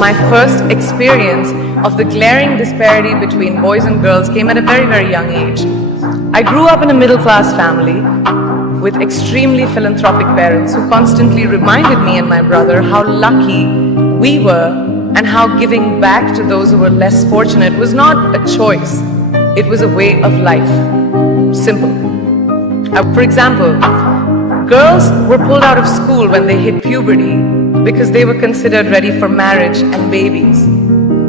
my first experience of the glaring disparity between boys and girls came at a very, very young age. I grew up in a middle-class family with extremely philanthropic parents who constantly reminded me and my brother how lucky we were and how giving back to those who were less fortunate was not a choice, it was a way of life. Simple. For example, girls were pulled out of school when they hit puberty because they were considered ready for marriage and babies.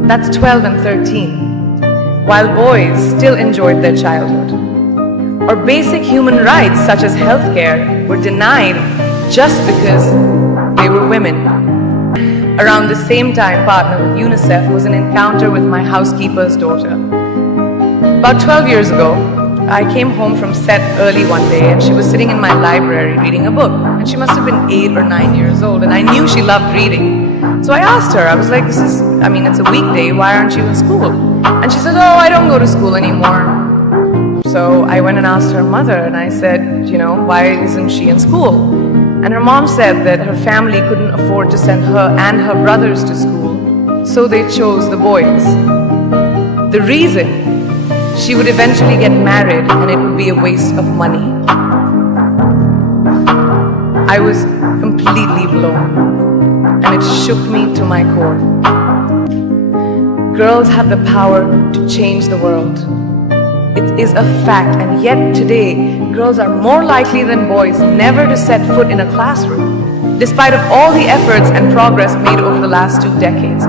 That's 12 and 13, while boys still enjoyed their childhood. Or basic human rights such as healthcare were denied just because they were women. Around the same time, partner with UNICEF was an encounter with my housekeeper's daughter. About 12 years ago, I came home from set early one day and she was sitting in my library reading a book. And she must have been 8 or 9 years old and I knew she loved reading. So I asked her, I was like, it's a weekday, why aren't you in school? And she said, oh, I don't go to school anymore. So I went and asked her mother and I said, why isn't she in school? And her mom said that her family couldn't afford to send her and her brothers to school, so they chose the boys. The reason? She would eventually get married and it would be a waste of money. I was completely blown and it shook me to my core. Girls have the power to change the world. It is a fact, and yet today, girls are more likely than boys never to set foot in a classroom, despite of all the efforts and progress made over the last 2 decades.